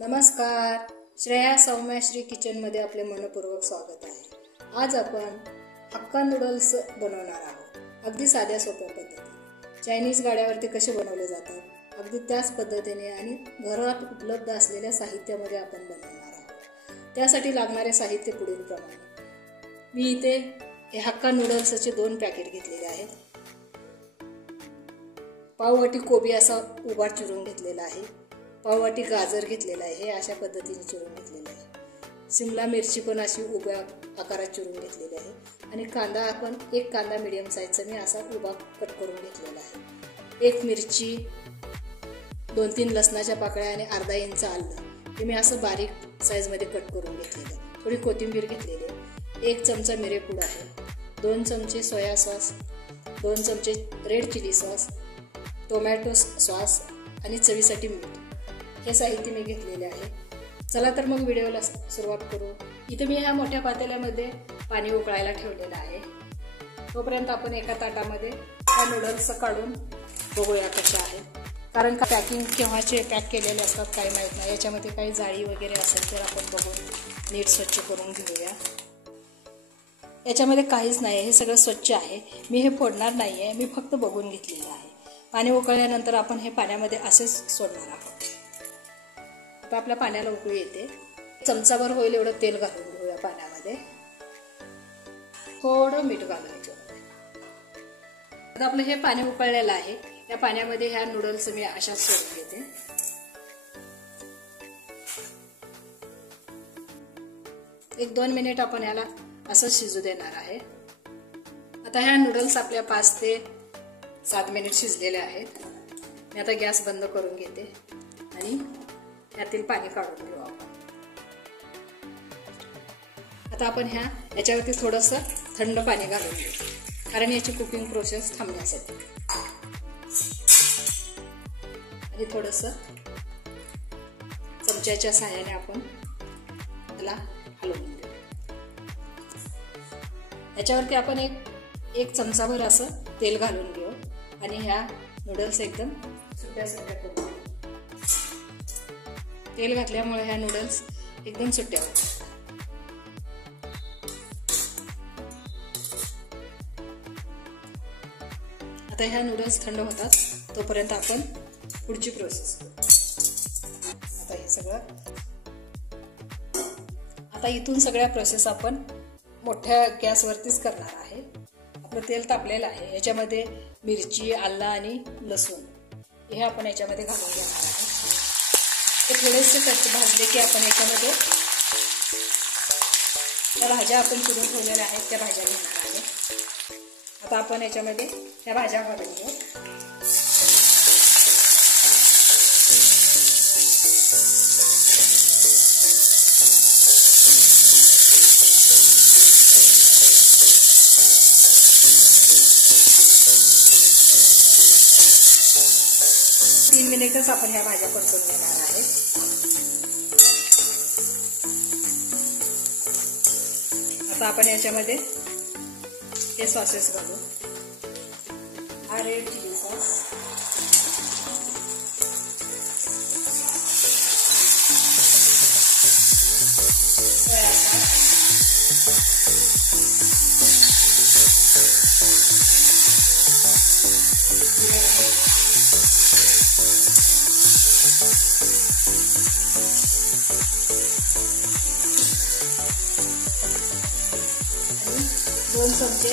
नमस्कार, श्रेया सौम्याश्री किचनमध्ये आपले मनपूर्वक स्वागत आहे। आज आपण हक्का नूडल्स बनवणार आहोत। अगदी साध्या सोप्या पद्धतीने चायनीज गाड्यावरती कसे बनवले जातात अगदी त्याच पद्धतीने आणि घरात उपलब्ध असलेल्या साहित्यामध्ये आपण बनवणार आहोत। त्यासाठी लागणारे साहित्य पुढील प्रमाणे। मी इथे हे हक्का नूडल्सचे 2 पॅकेट घेतलेले आहेत। पाववाटी कोबी असा उभा चिरून घेतलेला आहे। पाववाटी गाजर घेतलेला आहे, हे अशा पद्धतीने चिरून घेतलेले आहे। शिमला मिरची पण अशी उभ्या आकारात चिरून घेतलेली आहे आणि कांदा आपण 1 कांदा मीडियम साईजचा मी असा उभा कट करून घेतलेला आहे। 1 मिरची, 2-3 लसणाच्या पाकळ्या आणि अर्धा इंच आलं हे मी असं बारीक साईजमध्ये कट करून घेतलेलं आहे। थोडी कोथिंबीर घेतलेली आहे। 1 चमचा मिरेपूड आहे, 2 चमचे सोया सॉस, 2 चमचे red chilli sauce, tomato sauce आणि चवीसाठी मीठ हे साहित्य मी घेतलेले आहे। चला तर मग व्हिडिओला सुरुवात करू। इथे मी ह्या मोठ्या पातेल्यामध्ये पाणी उकळायला ठेवलेलं आहे। तोपर्यंत आपण एका ताटामध्ये हा नूडल्स काढून बघूया कशा आहेत, कारण का पॅकिंग केव्हाचे पॅक केलेले असतात काही माहीत नाही। याच्यामध्ये काही जाळी वगैरे असेल तर आपण बघून नीट स्वच्छ करून घेऊया। याच्यामध्ये काहीच नाही, हे सगळं स्वच्छ आहे। मी हे फोडणार नाही आहे, मी फक्त बघून घेतलेलं आहे। पाणी उकळल्यानंतर आपण हे पाण्यामध्ये असेच सोडणार आहोत। आता आपल्या पाण्याला उकळी येते। चमचाभर होईल एवढं तेल घालून घेऊया पाण्यामध्ये, थोडं मीठ घालायचं। आता आपलं हे पाणी उकळलेलं आहे, या पाण्यामध्ये ह्या नूडल्स मी अशाच सोडून घेते। 1-2 मिनिट आपण याला असं शिजू देणार आहे। आता ह्या नूडल्स आपल्या 5 ते 7 मिनिट शिजलेले आहेत। मी आता गॅस बंद करून घेते आणि यातील पाणी काढून घेऊ आपण। आता आपण याच्यावरती थोडंसं थंड पाणी घालून घेऊ, कारण याची कुकिंग प्रोसेस थांबण्यासाठी। आणि थोडंसं चमच्याच्या सहाय्याने आपण त्याला हलवून घेऊ। याच्यावरती आपण एक चमचाभर असं तेल घालून घेऊ आणि ह्या नूडल्स एकदम सुट्या करून घेऊ। तेल घातल्यामुळे ह्या नूडल्स एकदम सुट्ट्या होतात। आता ह्या नूडल्स थंड होतात, तोपर्यंत आपण पुढची प्रोसेस करू। आता हे सगळं इथून सगळ्या प्रोसेस आपण मोठ्या गॅसवरतीच करणार आहे। आपलं तेल तापलेलं आहे, याच्यामध्ये मिरची, आलं आणि लसूण हे आपण याच्यामध्ये घालून घेणार आहे। ते थोडेसे कच्चे भाजले की आपण याच्यामध्ये त्या भाज्या आपण चिरून ठेवलेल्या आहेत त्या भाज्या घेणार आहे। आता आपण याच्यामध्ये त्या भाज्या घालून घेऊ। तीन मिनिटच आपण ह्या भाज्या परतून घेणार आहे। आता आपण याच्यामध्ये हे सॉसेस घालू। हा red chilli sauce, soya sauce, आणि 2 चमचे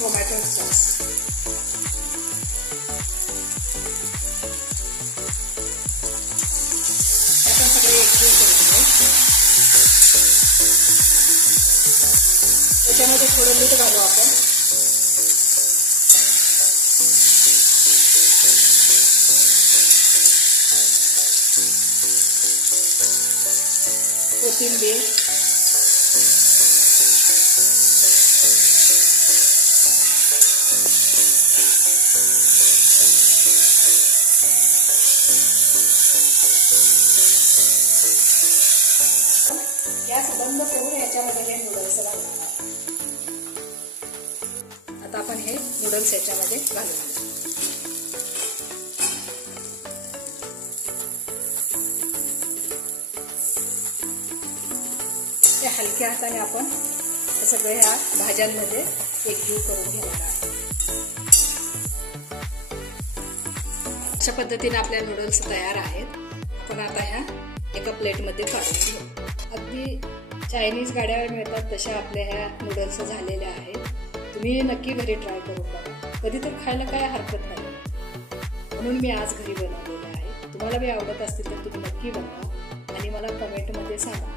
टोमॅटो सॉस। आपण सगळे एकजीव करून घेऊ। त्याच्यामध्ये थोडं मीठ घालू आपण। कोथिंबीर, गॅस बंद करून याच्यामध्ये हे नूडल्स घालणार आहोत। आता आपण हे नूडल्स याच्यामध्ये घालून घेऊ। हलक्या हाताने आपण सगळ्या ह्या भाज्यांमध्ये एकजीव करून घेणार आहे. अशा पद्धतीने आपल्या नूडल्स तयार आहेत. आपण आता ह्या एका प्लेटमध्ये काढून घेऊ. अगदी चायनीज गाड्यावर मिळतात तशा आपल्या ह्या नूडल्स झालेल्या आहेत. तुम्ही नक्की घरी ट्राय करून बघा. कधी तर खायला काय हरकत नाही, म्हणून मी आज घरी बनवलेलं आहे. तुम्हाला बी आवडत असतील तर तुम्ही नक्की बनवा आणि मला कमेंटमध्ये सांगा.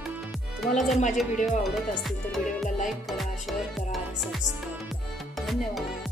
तुम्हाला जर माझे व्हिडिओ आवडत असतील तर व्हिडिओला लाईक करा, शेअर करा आणि सबस्क्राईब करा. धन्यवाद.